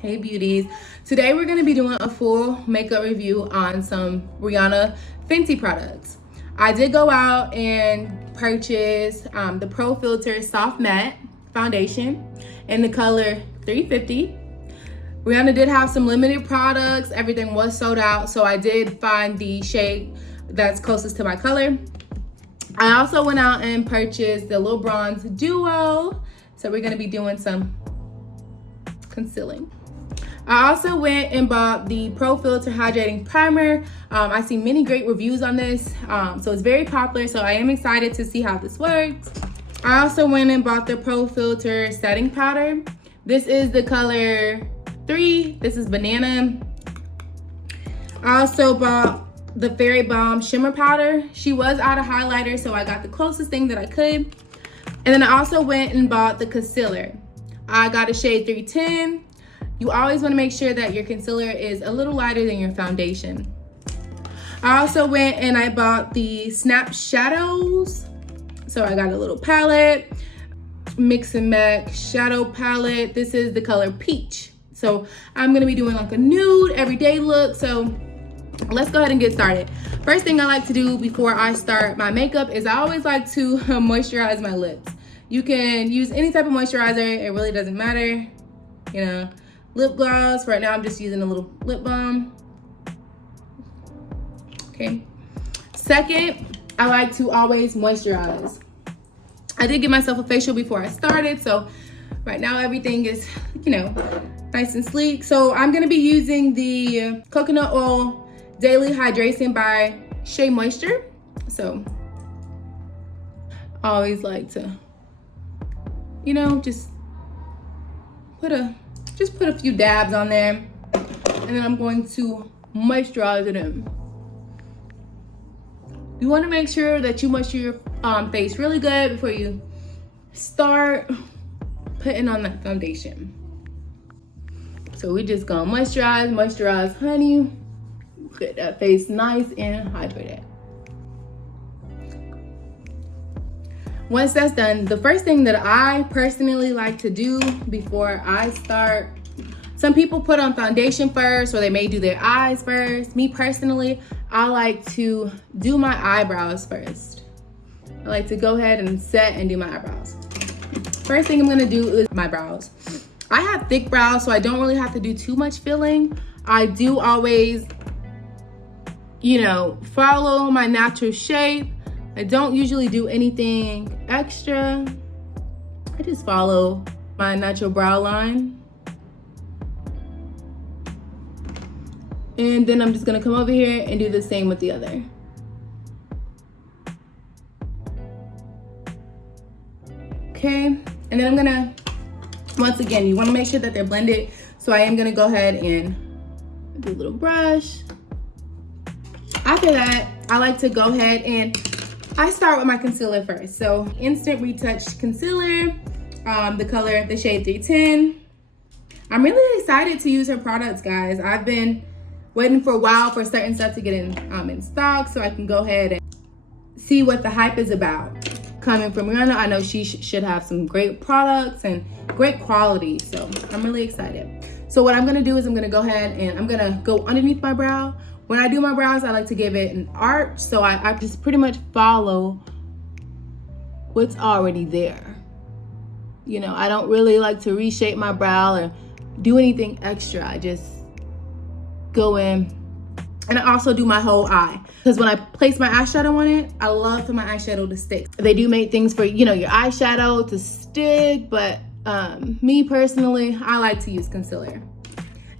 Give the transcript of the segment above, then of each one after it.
Hey beauties. Today we're going to be doing a full makeup review on some Rihanna Fenty products. I did go out and purchase the Pro Filter Soft Matte Foundation in the color 350. Rihanna did have some limited products. Everything was sold out, so I did find the shade that's closest to my color. I also went out and purchased the Lil Bronze Duo. So we're going to be doing some concealing. I also went and bought the Pro Filter Hydrating Primer. I see many great reviews on this, so it's very popular, so I am excited to see how this works. I also went and bought the Pro Filter Setting Powder. This is the color 3. This is Banana. I also bought the Fairy Balm Shimmer Powder. She was out of highlighter, so I got the closest thing that I could. And then I also went and bought the concealer. I got a shade 310. You always want to make sure that your concealer is a little lighter than your foundation. I also went and I bought the Snap Shadows. So I got a little palette, Mix and Match shadow palette. This is the color Peach. So I'm going to be doing like a nude everyday look. So let's go ahead and get started. First thing I like to do before I start my makeup is I always like to moisturize my lips. You can use any type of moisturizer. It really doesn't matter. You know, lip gloss. Right now I'm just using a little lip balm. Okay. Second, I like to always moisturize. I did give myself a facial before I started, so right now everything is, you know, nice and sleek. So I'm gonna be using the Coconut Oil Daily Hydration by Shea Moisture. So I always like to, you know, just put a few dabs on there, and then I'm going to moisturize it in. You want to make sure that you moisturize your face really good before you start putting on that foundation. So we just gonna moisturize, honey. Get that face nice and hydrated. Once that's done, the first thing that I personally like to do before I start, some people put on foundation first, or they may do their eyes first. Me personally, I like to do my eyebrows first. I like to go ahead and set and do my eyebrows. First thing I'm gonna do is my brows. I have thick brows, so I don't really have to do too much filling. I do always, you know, follow my natural shape. I don't usually do anything extra. I just follow my natural brow line. And then I'm just gonna come over here and do the same with the other. Okay, and then I'm gonna, once again, you wanna make sure that they're blended. So I am gonna go ahead and do a little brush. After that, I like to go ahead and I start with my concealer first. So Instant Retouch Concealer, the shade 310. I'm really excited to use her products, guys. I've been waiting for a while for certain stuff to get in stock, so I can go ahead and see what the hype is about. Coming from Rihanna, I know she should have some great products and great quality, so I'm really excited. So what I'm gonna do is I'm gonna go ahead and I'm gonna go underneath my brow. When I do my brows, I like to give it an arch, so I just pretty much follow what's already there. You know, I don't really like to reshape my brow or do anything extra. I just go in, and I also do my whole eye. Because when I place my eyeshadow on it, I love for my eyeshadow to stick. They do make things for, you know, your eyeshadow to stick, but me personally, I like to use concealer.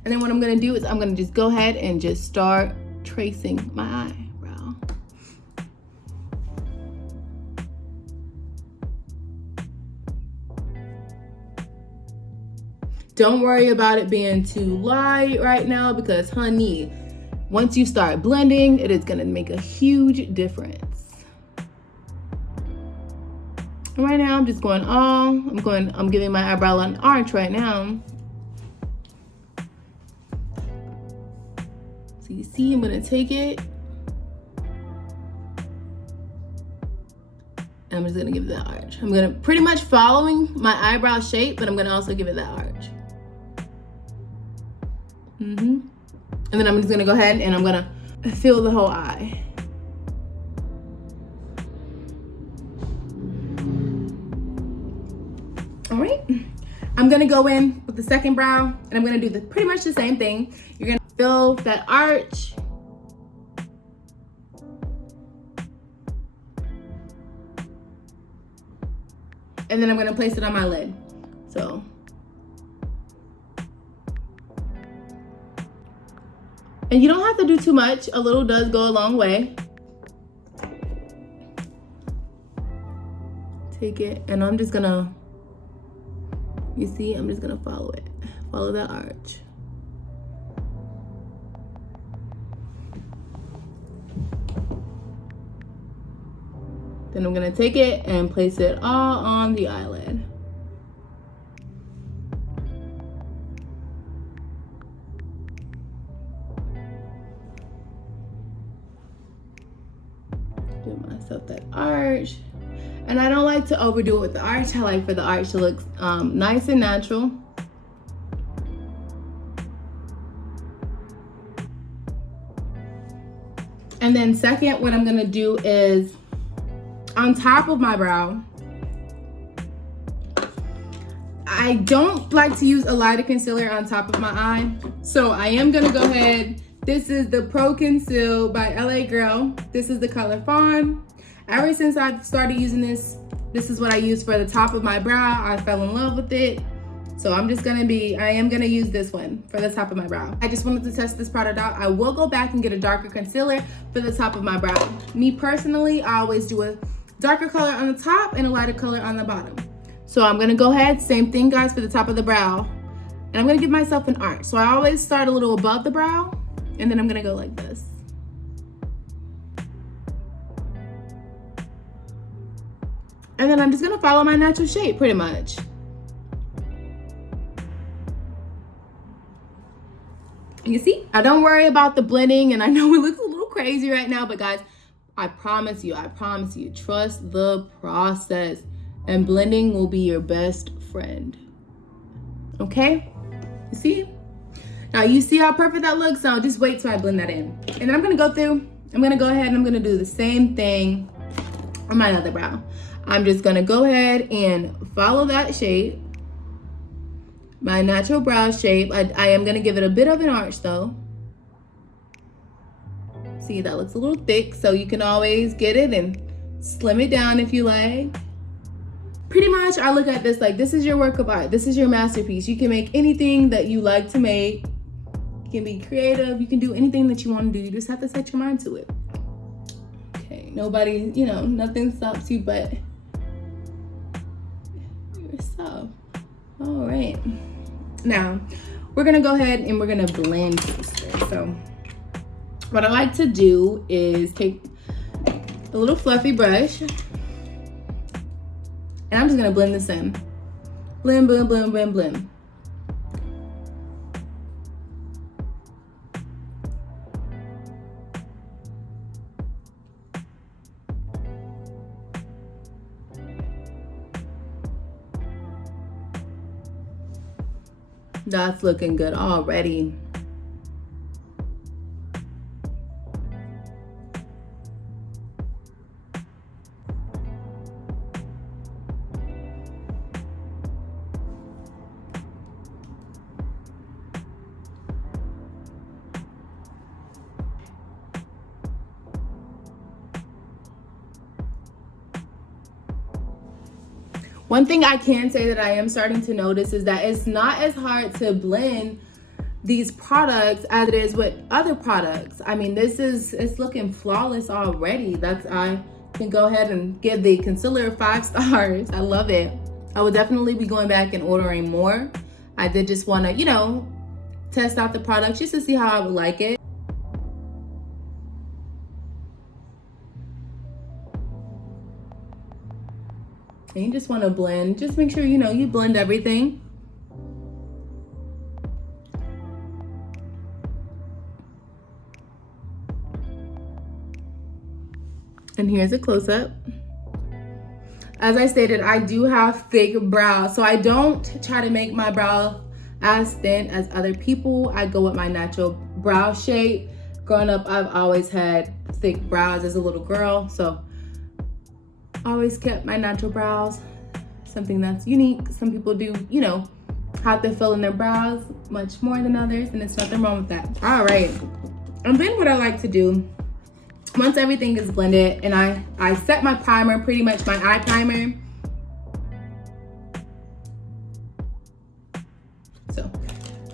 And then what I'm gonna do is I'm gonna just go ahead and just start tracing my eyebrow. Don't worry about it being too light right now, because honey, once you start blending, it is gonna make a huge difference. And right now I'm just going I'm giving my eyebrow an arch right now. So you see, I'm gonna take it. And I'm just gonna give it that arch. I'm gonna pretty much following my eyebrow shape, but I'm gonna also give it that arch. And then I'm just gonna go ahead and I'm gonna fill the whole eye. All right, I'm gonna go in with the second brow and I'm gonna do pretty much the same thing. You're gonna fill that arch. And then I'm gonna place it on my lid. So. And you don't have to do too much. A little does go a long way. Take it, and I'm just gonna, you see, I'm just gonna follow it. Follow that arch. Then I'm gonna take it and place it all on the eyelid. Give myself that arch. And I don't like to overdo it with the arch. I like for the arch to look nice and natural. And then second, what I'm gonna do is on top of my brow, I don't like to use a lighter concealer on top of my eye. So I am gonna go ahead. This is the Pro Conceal by LA Girl. This is the color Fawn. Ever since I started using this is what I use for the top of my brow. I fell in love with it. So I am gonna use this one for the top of my brow. I just wanted to test this product out. I will go back and get a darker concealer for the top of my brow. Me personally, I always do a darker color on the top and a lighter color on the bottom. So I'm gonna go ahead, same thing guys, for the top of the brow. And I'm gonna give myself an arch. So I always start a little above the brow and then I'm gonna go like this. And then I'm just gonna follow my natural shape pretty much. You see, I don't worry about the blending, and I know it looks a little crazy right now, but guys, I promise you, trust the process, and blending will be your best friend. Okay, you see? Now you see how perfect that looks? Now just wait till I blend that in. And then I'm gonna go ahead and I'm gonna do the same thing on my other brow. I'm just gonna go ahead and follow that shape. My natural brow shape. I am gonna give it a bit of an arch though. See, that looks a little thick, so you can always get it and slim it down if you like. Pretty much, I look at this like this is your work of art. This is your masterpiece. You can make anything that you like to make. You can be creative. You can do anything that you want to do. You just have to set your mind to it. Okay, nobody, nothing stops you but yourself. All right. Now, we're gonna go ahead and we're gonna blend this. So, what I like to do is take a little fluffy brush, and I'm just gonna blend this in. Blend, blend, blend, blend, blend. That's looking good already. One thing I can say that I am starting to notice is that it's not as hard to blend these products as it is with other products. I mean, it's looking flawless already. I can go ahead and give the concealer 5 stars. I love it. I will definitely be going back and ordering more. I did just want to, test out the product just to see how I would like it. And you just want to blend. Just make sure, you blend everything. And here's a close-up. As I stated, I do have thick brows, so I don't try to make my brow as thin as other people. I go with my natural brow shape. Growing up, I've always had thick brows as a little girl, so always kept my natural brows, something that's unique. Some people do, you know, have to fill in their brows much more than others, and there's nothing wrong with that. All right, and then what I like to do, once everything is blended, and I set my primer, pretty much my eye primer. So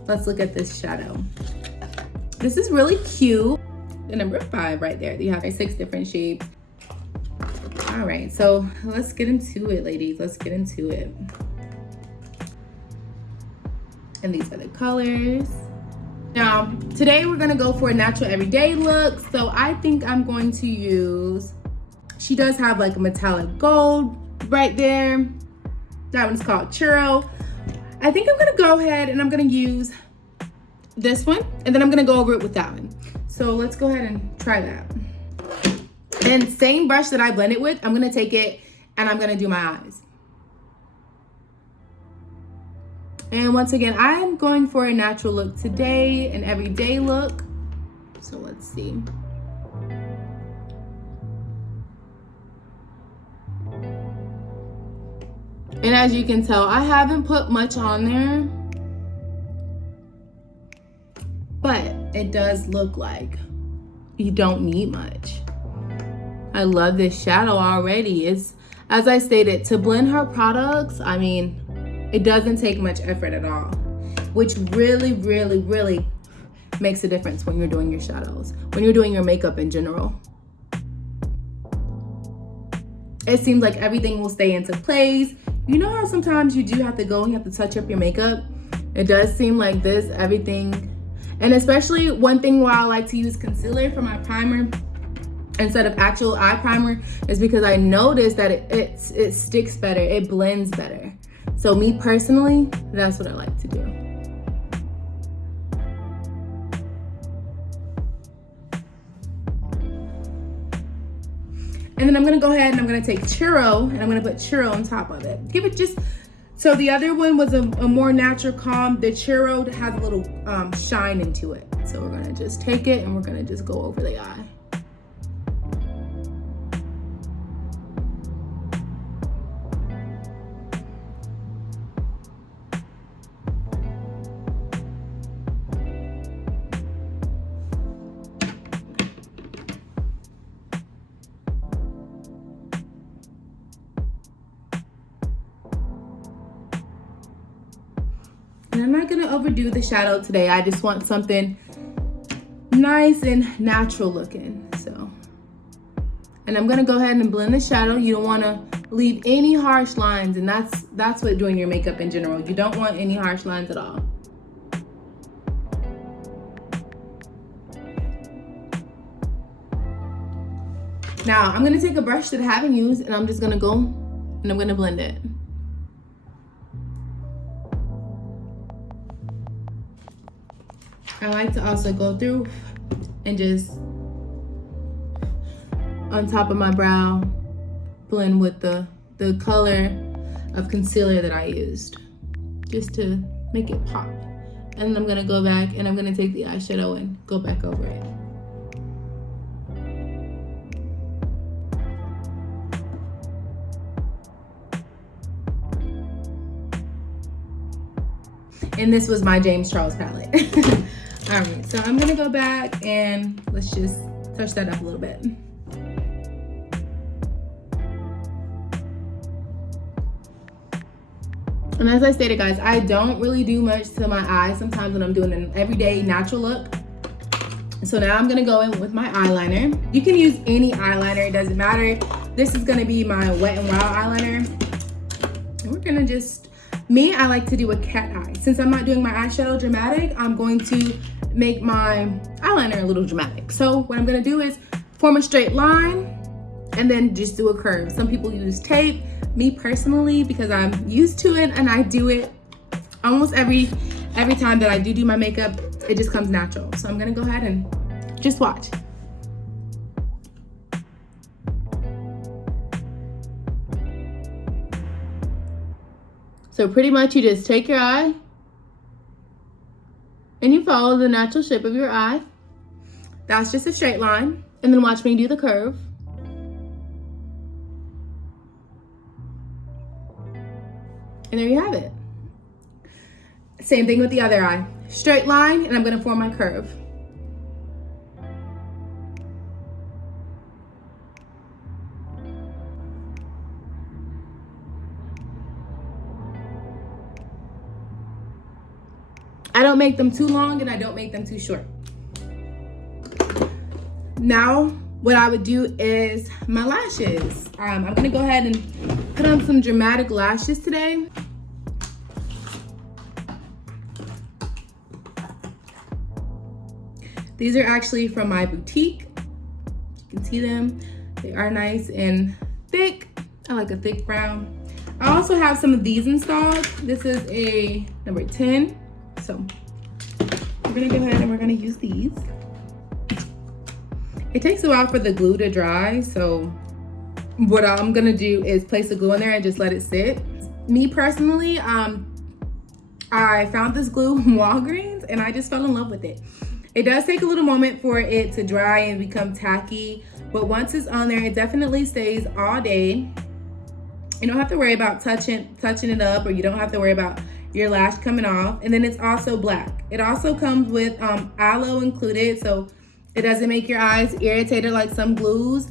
let's look at this shadow. This is really cute. The number 5 right there. You have 6 different shades. All right, so let's get into it, ladies. Let's get into it. And these are the colors. Now, today we're gonna go for a natural everyday look. So I think I'm going to use, she does have like a metallic gold right there. That one's called Churro. I think I'm gonna go ahead and I'm gonna use this one, and then I'm gonna go over it with that one. So let's go ahead and try that. And same brush that I blended with, I'm gonna take it and I'm gonna do my eyes. And once again, I'm going for a natural look today, an everyday look. So let's see. And as you can tell, I haven't put much on there, but it does look like you don't need much. I love this shadow already. It's, as I stated, to blend her products, I mean, it doesn't take much effort at all, which really, really, really makes a difference when you're doing your shadows, when you're doing your makeup in general. It seems like everything will stay into place. You know how sometimes you do have to go and you have to touch up your makeup? It does seem like this, everything. And especially one thing why I like to use concealer for my primer instead of actual eye primer is because I noticed that it sticks better, it blends better. So me personally, that's what I like to do. And then I'm gonna go ahead and I'm gonna take Churro and I'm gonna put Churro on top of it. Give it just, so the other one was a more natural calm. The Churro has a little shine into it. So we're gonna just take it and we're gonna just go over the eye. And I'm not gonna overdo the shadow today. I just want something nice and natural looking, so. And I'm gonna go ahead and blend the shadow. You don't wanna leave any harsh lines, and that's what doing your makeup in general. You don't want any harsh lines at all. Now, I'm gonna take a brush that I haven't used, and I'm just gonna go and I'm gonna blend it. I like to also go through and just on top of my brow blend with the color of concealer that I used, just to make it pop. And then I'm gonna go back and I'm gonna take the eyeshadow and go back over it. And this was my James Charles palette. All right, so I'm gonna go back and let's just touch that up a little bit. And as I stated, guys, I don't really do much to my eyes sometimes when I'm doing an everyday natural look. So now I'm gonna go in with my eyeliner. You can use any eyeliner, it doesn't matter. This is gonna be my Wet n Wild eyeliner. And we're gonna just, me, I like to do a cat eye. Since I'm not doing my eyeshadow dramatic, I'm going to make my eyeliner a little dramatic. So what I'm gonna do is form a straight line and then just do a curve. Some people use tape. Me personally, because I'm used to it and I do it almost every time that I do my makeup, it just comes natural. So I'm gonna go ahead and just watch. So pretty much you just take your eye and you follow the natural shape of your eye. That's just a straight line. And then watch me do the curve. And there you have it. Same thing with the other eye. Straight line, and I'm gonna form my curve. I don't make them too long and I don't make them too short. Now, what I would do is my lashes. I'm gonna go ahead and put on some dramatic lashes today. These are actually from my boutique. You can see them. They are nice and thick. I like a thick brown. I also have some of these installed. This is a number 10. So we're gonna go ahead and we're gonna use these. It takes a while for the glue to dry, so what I'm gonna do is place the glue in there and just let it sit. Me personally, I found this glue in Walgreens and I just fell in love with it. It does take a little moment for it to dry and become tacky, but once it's on there, it definitely stays all day. You don't have to worry about touching it up, or you don't have to worry about your lash coming off. And then it's also black. It also comes with aloe included, so it doesn't make your eyes irritated like some glues.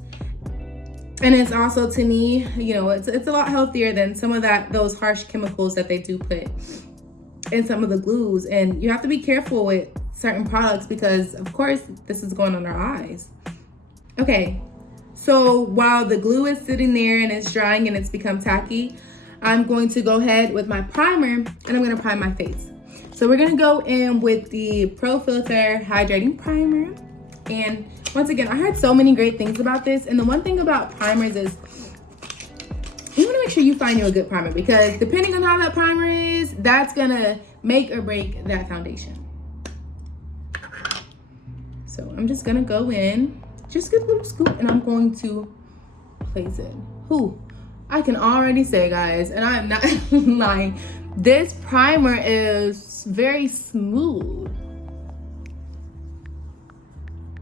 And it's also, to me, you know, it's a lot healthier than some of those harsh chemicals that they do put in some of the glues. And you have to be careful with certain products because, of course, this is going on our eyes. Okay, so while the glue is sitting there and it's drying and it's become tacky, I'm going to go ahead with my primer and I'm gonna prime my face. So we're gonna go in with the Pro Filter Hydrating Primer. And once again, I heard so many great things about this. And the one thing about primers is you wanna make sure you find you a good primer, because depending on how that primer is, that's gonna make or break that foundation. So I'm just gonna go in, just get a little scoop, and I'm going to place it. Ooh, I can already say, guys, and I'm not lying, this primer is very smooth.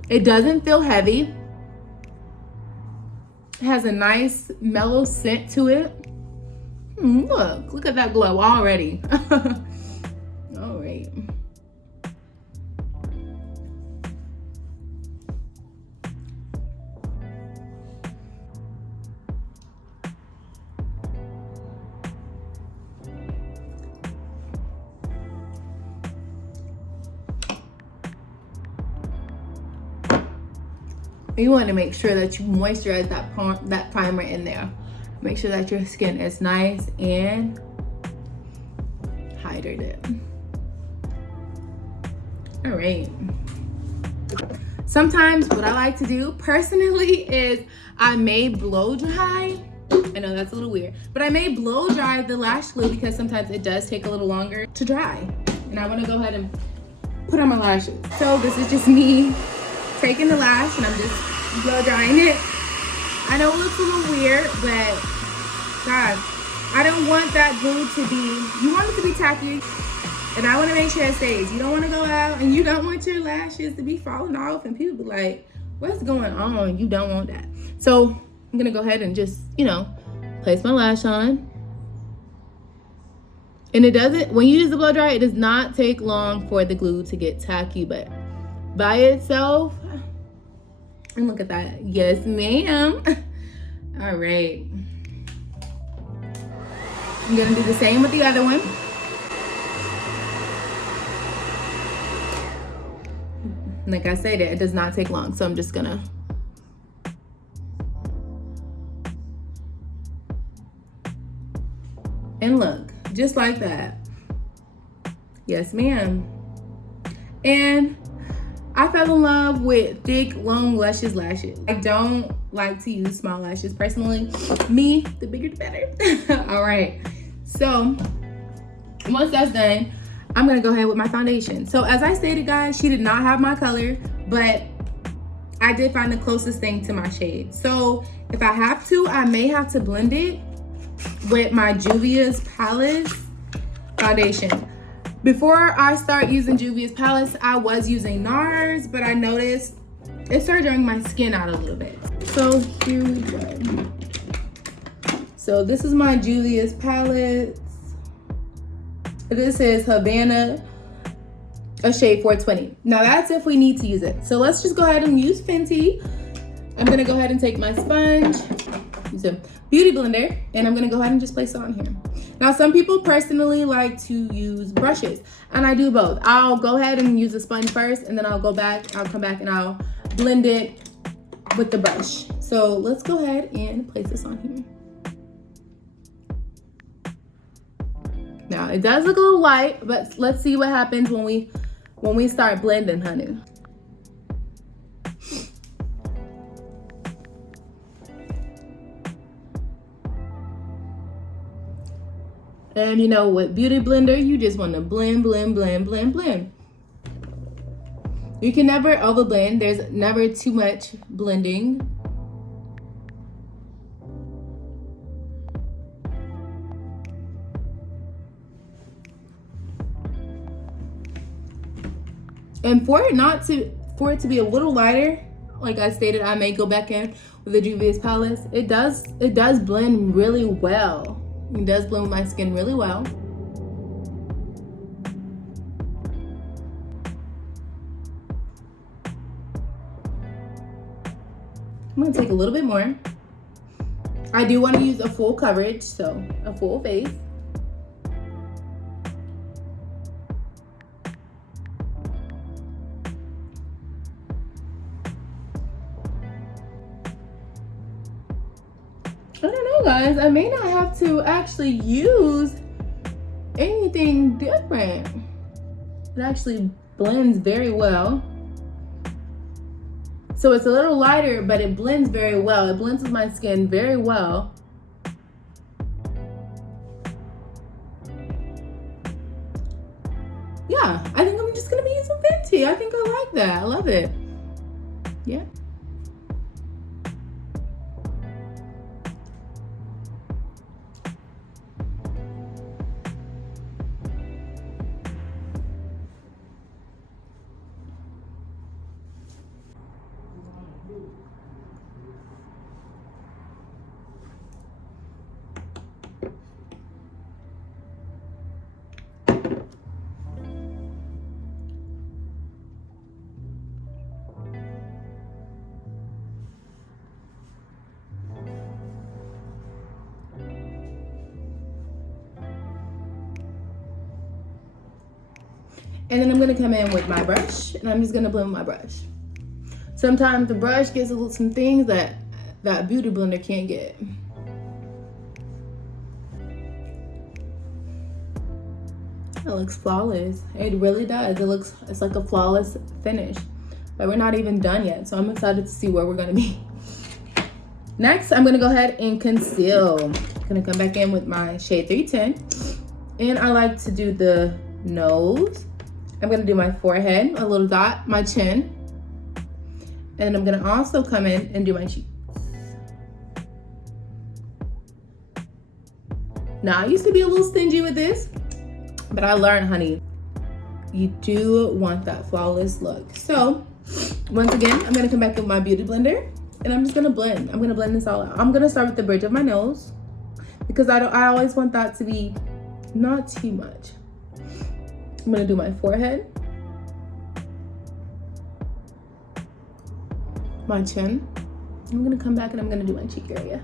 It doesn't feel heavy. It has a nice mellow scent to it. Look at that glow already. All right. You want to make sure that you moisturize that primer in there. Make sure that your skin is nice and hydrated. All right. Sometimes what I like to do personally is I may blow dry. I know that's a little weird, but I may blow dry the lash glue because sometimes it does take a little longer to dry. And I want to go ahead and put on my lashes. So this is just me taking the lash and I'm just blow drying it. I know it looks a little weird, but guys, I don't want that glue to be, you want it to be tacky, and I want to make sure it stays. You don't want to go out and you don't want your lashes to be falling off and people be like, what's going on? You don't want that. So I'm gonna go ahead and just, you know, place my lash on. And it doesn't, when you use the blow dry, it does not take long for the glue to get tacky, but by itself, and look at that. Yes, ma'am. All right. I'm gonna do the same with the other one. Like I said, it does not take long, so I'm just gonna and look, just like that. Yes, ma'am. And I fell in love with thick, long, luscious lashes. I don't like to use small lashes personally. Me, the bigger the better. All right, so once that's done, I'm gonna go ahead with my foundation. So as I stated, guys, she did not have my color, but I did find the closest thing to my shade. So if I have to, I may have to blend it with my Juvia's Palace foundation. Before I start using Juvia's palettes, I was using NARS, but I noticed it started drying my skin out a little bit. So here we go. So this is my Juvia's palettes. This is Havana, a shade 420. Now that's if we need to use it. So let's just go ahead and use Fenty. I'm gonna go ahead and take my sponge, use a beauty blender, and I'm gonna go ahead and just place it on here. Now some people personally like to use brushes, and I do both. I'll go ahead and use the sponge first, and then I'll come back and I'll blend it with the brush. So let's go ahead and place this on here. Now it does look a little light, but let's see what happens when we start blending, honey. And you know, with Beauty Blender, you just want to blend, blend, blend, blend, blend. You can never overblend. There's never too much blending. And for it to be a little lighter, like I stated, I may go back in with the Juvia's palettes. It does blend really well. It does blend with my skin really well. I'm gonna take a little bit more. I do want to use a full coverage, so a full face. I don't know, guys. I may not have to actually use anything different. It actually blends very well. So it's a little lighter, but it blends very well. It blends with my skin very well. Yeah, I think I'm just gonna be using Fenty. I think I like that. I love it. Yeah. And then I'm gonna come in with my brush, and I'm just gonna blend with my brush. Sometimes the brush gets some things that Beauty Blender can't get. It looks flawless. It really does. It's like a flawless finish. But we're not even done yet, so I'm excited to see where we're gonna be. Next, I'm gonna go ahead and conceal. I'm gonna come back in with my shade 310. And I like to do the nose. I'm gonna do my forehead, a little dot, my chin. And I'm gonna also come in and do my cheeks. Now, I used to be a little stingy with this, but I learned, honey, you do want that flawless look. So, once again, I'm gonna come back with my Beauty Blender, and I'm just gonna blend. I'm gonna blend this all out. I'm gonna start with the bridge of my nose, because I always want that to be not too much. I'm gonna do my forehead, my chin. I'm gonna come back and I'm gonna do my cheek area.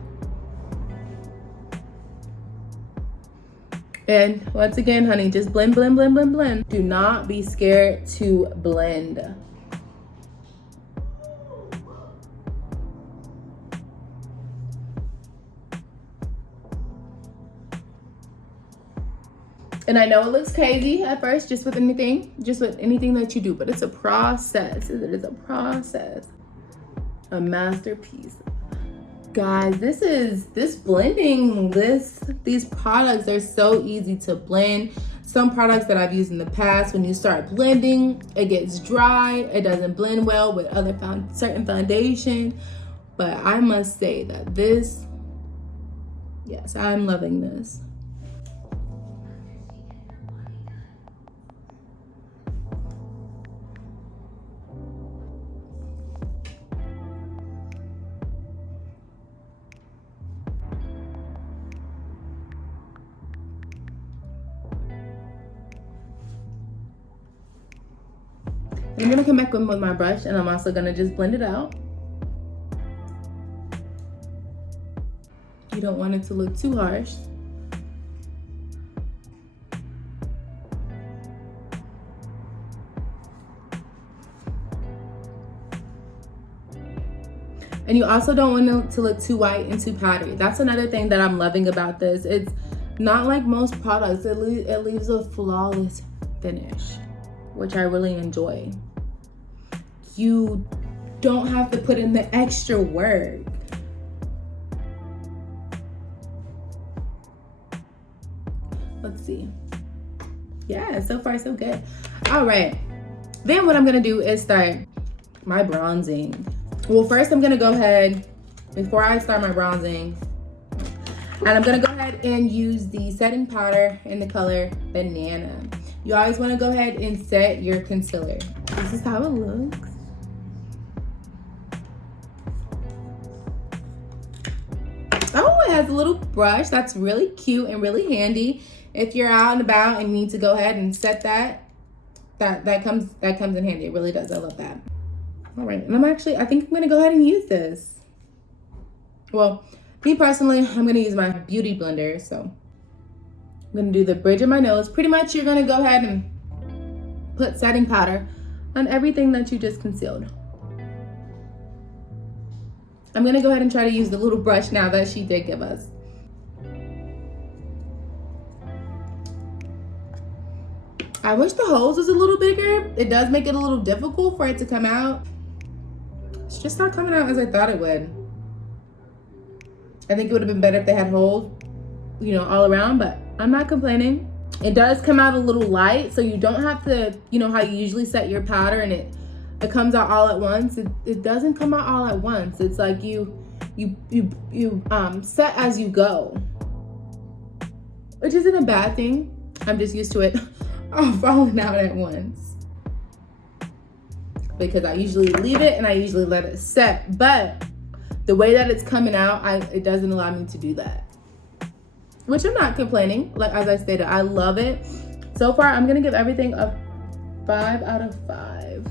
And once again, honey, just blend, blend, blend, blend, blend. Do not be scared to blend. And I know it looks crazy at first, just with anything that you do, but it's a process. It is a process. A masterpiece. Guys, these products are so easy to blend. Some products that I've used in the past, when you start blending, it gets dry. It doesn't blend well with certain foundation. But I must say that this, yes, I'm loving this. And I'm gonna come back with my brush, and I'm also gonna just blend it out. You don't want it to look too harsh. And you also don't want it to look too white and too powdery. That's another thing that I'm loving about this. It's not like most products. It leaves a flawless finish, which I really enjoy. You don't have to put in the extra work. Let's see. Yeah, so far so good. All right. Then what I'm gonna do is start my bronzing. Well, first I'm gonna go ahead, before I start my bronzing, and I'm gonna go ahead and use the setting powder in the color Banana. You always wanna go ahead and set your concealer. This is how it looks. Oh, it has a little brush. That's really cute and really handy. If you're out and about and need to go ahead and set that comes in handy. It really does. I love that. All right, and I think I'm gonna go ahead and use this. Well, me personally, I'm gonna use my beauty blender. So I'm gonna do the bridge of my nose. Pretty much you're gonna go ahead and put setting powder on everything that you just concealed. I'm gonna go ahead and try to use the little brush now that she did give us. I wish the hose was a little bigger. It does make it a little difficult for it to come out. It's just not coming out as I thought it would. I think it would have been better if they had holes, you know, all around, but I'm not complaining. It does come out a little light, so you don't have to, you know how you usually set your powder and it comes out all at once. It doesn't come out all at once. It's like you set as you go, which isn't a bad thing. I'm just used to it all falling out at once, because I usually leave it and I usually let it set, but the way that it's coming out, it doesn't allow me to do that, which I'm not complaining. Like, as I stated, I love it. So far, I'm gonna give everything a 5 out of 5.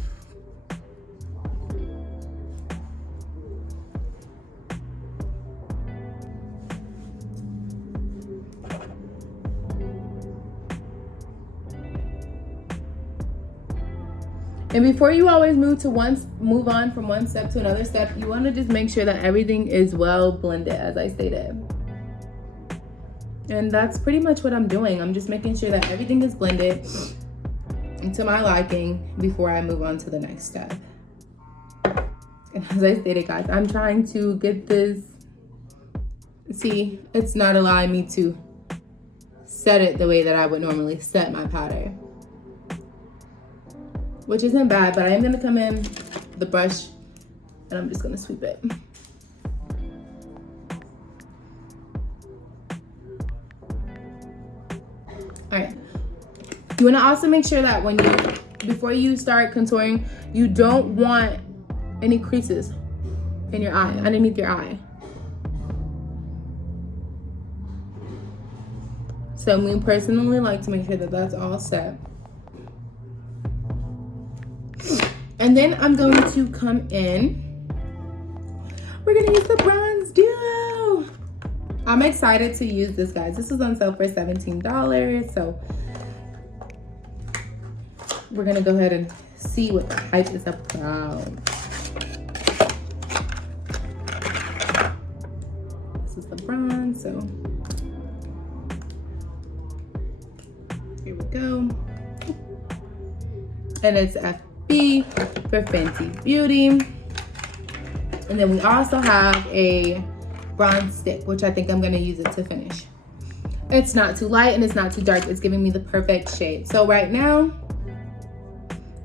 And before you always move on from one step to another step, you want to just make sure that everything is well blended, as I stated. And that's pretty much what I'm doing. I'm just making sure that everything is blended to my liking before I move on to the next step. And as I stated, guys, I'm trying to get this. See, it's not allowing me to set it the way that I would normally set my powder, which isn't bad, but I am gonna come in with the brush and I'm just gonna sweep it. All right. You wanna also make sure that before you start contouring, you don't want any creases in your eye, underneath your eye. So we personally like to make sure that that's all set. And then I'm going to come in. We're gonna use the Bronze Duo. I'm excited to use this, guys. This was on sale for $17, so we're gonna go ahead and see what the hype is about. This is the bronze, so here we go. And it's FB for Fenty Beauty. And then we also have a bronze stick, which I think I'm gonna use it to finish. It's not too light and it's not too dark. It's giving me the perfect shade. So right now,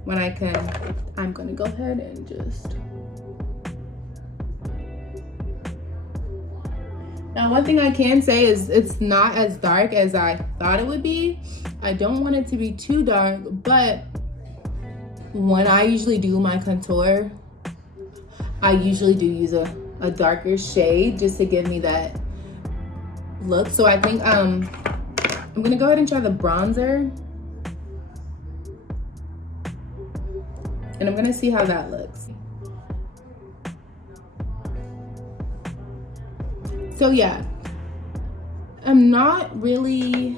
when I'm gonna go ahead and just. Now, one thing I can say is it's not as dark as I thought it would be. I don't want it to be too dark, but when I usually do my contour, I usually do use a darker shade just to give me that look. So I think I'm gonna go ahead and try the bronzer. And I'm gonna see how that looks. So yeah, I'm not really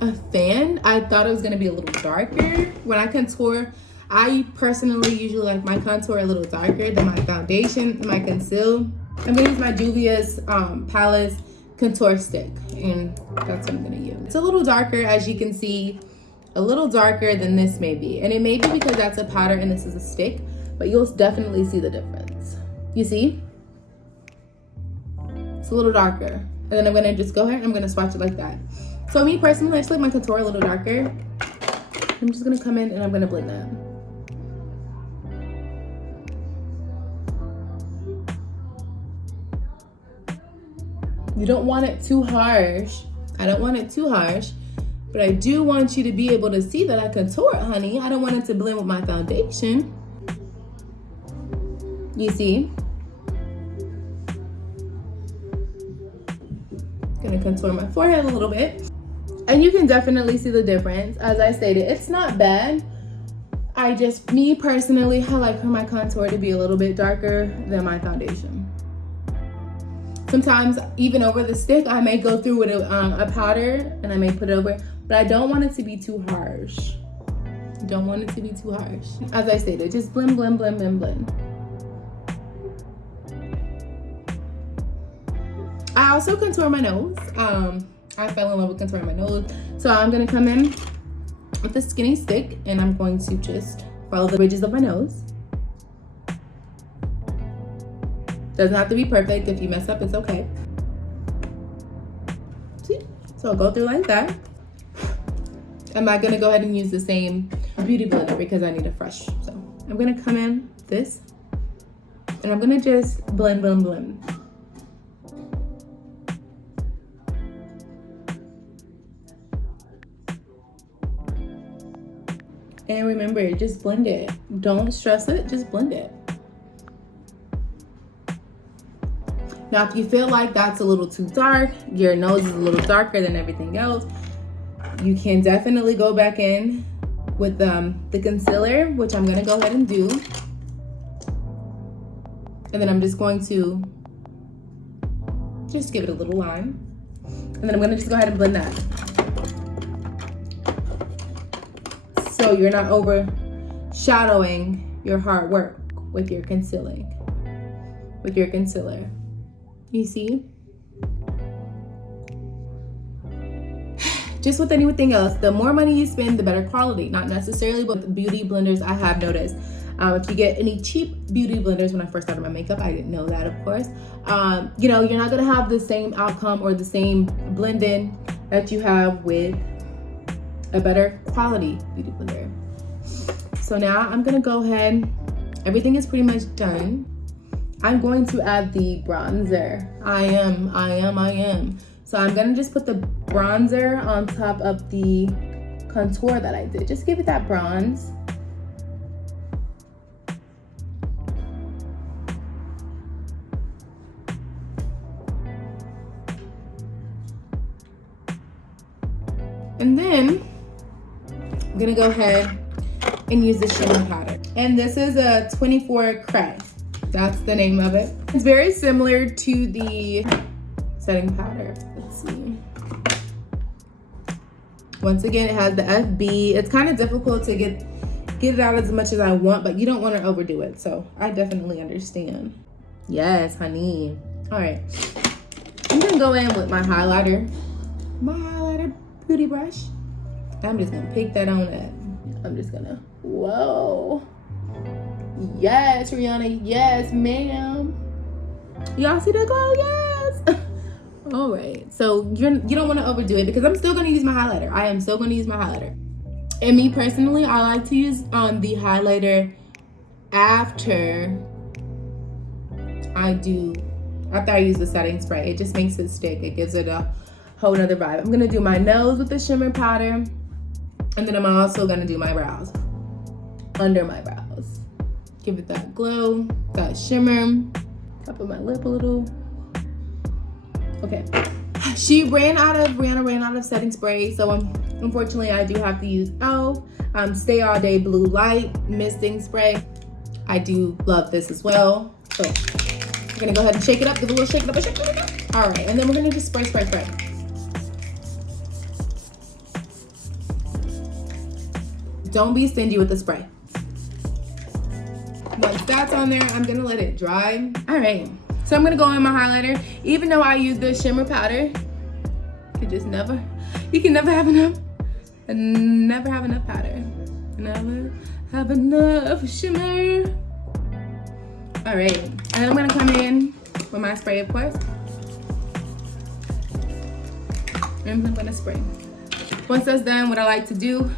a fan. I thought it was gonna be a little darker. When I contour, I personally usually like my contour a little darker than my foundation, my conceal. I'm gonna use my Juvia's Palace contour stick, and that's what I'm gonna use. It's a little darker, as you can see, a little darker than this may be. And it may be because that's a powder and this is a stick, but you'll definitely see the difference. You see? It's a little darker. And then I'm gonna just go ahead and I'm gonna swatch it like that. So me personally, I just like my contour a little darker. I'm just gonna come in and I'm gonna blend that. You don't want it too harsh. I don't want it too harsh, but I do want you to be able to see that I contour it, honey. I don't want it to blend with my foundation. You see? Gonna contour my forehead a little bit. And you can definitely see the difference. As I stated, it's not bad. Me personally, I like for my contour to be a little bit darker than my foundation. Sometimes even over the stick, I may go through with a powder and I may put it over, but I don't want it to be too harsh. Don't want it to be too harsh. As I stated, just blend, blend, blend, blend, blend. I also contour my nose. I fell in love with contouring my nose. So I'm gonna come in with a skinny stick and I'm going to just follow the ridges of my nose. Doesn't have to be perfect. If you mess up, it's okay. See? So I'll go through like that. I'm not gonna go ahead and use the same beauty blender because I need a fresh. So I'm gonna come in with this and I'm gonna just blend, blend, blend. And remember, just blend it. Don't stress it, just blend it. Now, if you feel like that's a little too dark, your nose is a little darker than everything else, you can definitely go back in with the concealer, which I'm gonna go ahead and do. And then I'm just going to just give it a little line. And then I'm gonna just go ahead and blend that. So you're not overshadowing your hard work with your concealer. You see? Just with anything else, the more money you spend, the better quality. Not necessarily, but the beauty blenders I have noticed. If you get any cheap beauty blenders, when I first started my makeup, I didn't know that, of course. You know, you're not gonna have the same outcome or the same blend-in that you have with a better quality beauty blender. So now I'm gonna go ahead. Everything is pretty much done. I'm going to add the bronzer. I am. So I'm gonna just put the bronzer on top of the contour that I did. Just give it that bronze. And then I'm gonna go ahead and use the shimmer powder. And this is a 24 Cray. That's the name of it. It's very similar to the setting powder. Let's see. Once again, it has the FB. It's kind of difficult to get it out as much as I want, but you don't want to overdo it. So I definitely understand. Yes, honey. All right. I'm gonna go in with my highlighter. Beauty brush. I'm just gonna pick that on up. I'm just gonna, whoa. Yes, Rihanna, yes, ma'am. Y'all see that glow? Yes. All right, so you don't want to overdo it because I'm still going to use my highlighter. I am still going to use my highlighter. And me personally, I like to use the highlighter after I use the setting spray. It just makes it stick. It gives it a whole nother vibe. I'm going to do my nose with the shimmer powder, and then I'm also going to do my brows, under my brows. Give it that glow, that shimmer. Top of my lip a little. Okay. Rihanna ran out of setting spray, so I'm Unfortunately, I do have to use Stay All Day Blue Light Misting Spray. I do love this as well. So we're gonna go ahead and shake it up, give a little shake it up, shake it up. All right, and then we're gonna just spray. Don't be stingy with the spray. Once that's on there, I'm gonna let it dry. All right, so I'm gonna go in my highlighter. Even though I use the shimmer powder, you can never have enough powder. Never have enough shimmer. All right, and then I'm gonna come in with my spray, of course. And I'm gonna spray. Once that's done, what I like to do,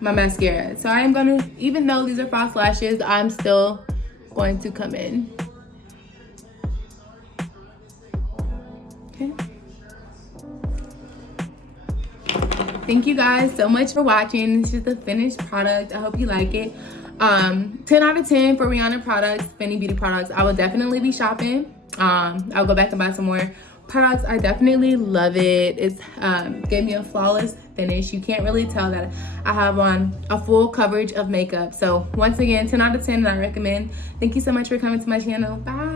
my mascara. So I am gonna, even though these are false lashes, I'm still going to come in. Okay. Thank you guys so much for watching. This is the finished product. I hope you like it. 10 out of 10 for Rihanna products, Fenty Beauty products. I will definitely be shopping. I'll go back and buy some more products. I definitely love it. It's gave me a flawless finish. You can't really tell that I have on a full coverage of makeup. So once again, 10 out of 10, and I recommend. Thank you so much for coming to my channel. Bye.